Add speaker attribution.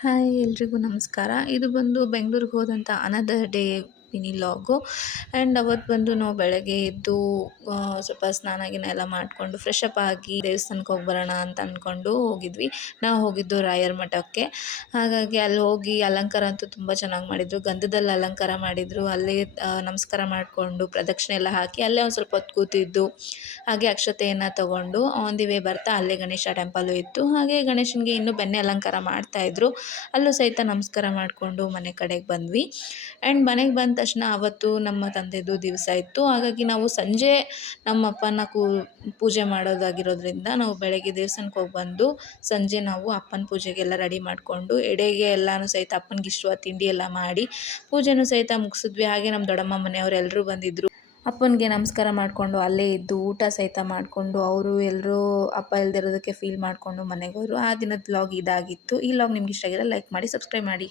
Speaker 1: Hi ಎಲ್ರಿಗೂ ನಮಸ್ಕಾರ. ಇದು ಬಂದು ಬೆಂಗ್ಳೂರಿಗೆ ಹೋದಂಥ another day mini vlog. And ಅವತ್ತು ಬಂದು ನಾವು ಬೆಳಗ್ಗೆ ಎದ್ದು ಸ್ವಲ್ಪ ಸ್ನಾನ ಗಿನ ಎಲ್ಲ ಮಾಡಿಕೊಂಡು ಫ್ರೆಶ್ ಅಪ್ ಆಗಿ ದೇವಸ್ಥಾನಕ್ಕೆ ಹೋಗಿ ಅಂತ ಅಂದ್ಕೊಂಡು ಹೋಗಿದ್ವಿ. ನಾವು ಹೋಗಿದ್ದು ರಾಯರ ಮಠಕ್ಕೆ. ಹಾಗಾಗಿ ಅಲ್ಲಿ ಹೋಗಿ ಅಲಂಕಾರ ಅಂತೂ ತುಂಬ ಚೆನ್ನಾಗಿ ಮಾಡಿದ್ರು. ಗಂಧದಲ್ಲಿ ಅಲಂಕಾರ ಮಾಡಿದರು. ಅಲ್ಲೇ ನಮಸ್ಕಾರ ಮಾಡಿಕೊಂಡು ಪ್ರದಕ್ಷಿಣೆ ಎಲ್ಲ ಹಾಕಿ ಅಲ್ಲೇ ಒಂದು ಸ್ವಲ್ಪ ಹೊತ್ತು ಕೂತಿದ್ದು. ಹಾಗೆ ಅಕ್ಷತೆಯನ್ನು ತಗೊಂಡು ಆನ್ ದಿ ವೇ ಬರ್ತಾ ಅಲ್ಲೇ ಗಣೇಶ ಟೆಂಪಲು ಇತ್ತು. ಹಾಗೆ ಗಣೇಶನಿಗೆ ಇನ್ನೂ ಬೆನ್ನೆ ಅಲಂಕಾರ ಮಾಡ್ತಾಯಿದ್ರು ಅಲ್ಲೂ ಸಹಿತ ನಮಸ್ಕಾರ ಮಾಡಿಕೊಂಡು ಮನೆ ಕಡೆಗೆ ಬಂದ್ವಿ. ಆ್ಯಂಡ್ ಮನೆಗೆ ಬಂದ ತಕ್ಷಣ ಆವತ್ತು ನಮ್ಮ ತಂದೆದು ದಿವಸ ಇತ್ತು. ಹಾಗಾಗಿ ನಾವು ಸಂಜೆ ನಮ್ಮ ಅಪ್ಪನ ಕೂ, ಪೂಜೆ ಮಾಡೋದಾಗಿರೋದ್ರಿಂದ ನಾವು ಬೆಳಗ್ಗೆ ದೇವಸ್ಥಾನಕ್ಕೆ ಹೋಗಿ ಬಂದು ಸಂಜೆ ನಾವು ಅಪ್ಪನ ಪೂಜೆಗೆಲ್ಲ ರೆಡಿ ಮಾಡಿಕೊಂಡು ಎಡೆಗೆ ಎಲ್ಲನೂ ಸಹಿತ ಅಪ್ಪನಿಗೆ ಇಷ್ಟವಾದ ತಿಂಡಿ ಎಲ್ಲ ಮಾಡಿ ಪೂಜೆನೂ ಸಹಿತ ಮುಗಿಸಿದ್ವಿ. ಹಾಗೆ ನಮ್ಮ ದೊಡ್ಡಮ್ಮ ಮನೆಯವರೆಲ್ಲರೂ ಬಂದಿದ್ದರು ಅಪ್ಪನಿಗೆ ನಮಸ್ಕಾರ ಮಾಡಿಕೊಂಡು ಅಲ್ಲೇ ಇದ್ದು ಊಟ ಸಹಿತ ಮಾಡಿಕೊಂಡು ಅವರು ಎಲ್ಲರೂ ಅಪ್ಪ ಇಲ್ದಿರೋದಕ್ಕೆ ಫೀಲ್ ಮಾಡಿಕೊಂಡು ಮನೆಗೆ ಹೋದರು. ಆ ದಿನದ ವ್ಲಾಗ್ ಇದಾಗಿತ್ತು. ಈ ವ್ಲಾಗ್ ನಿಮ್ಗೆ ಇಷ್ಟ ಆಗಿದ್ರೆ ಲೈಕ್ ಮಾಡಿ ಸಬ್ಸ್ಕ್ರೈಬ್ ಮಾಡಿ.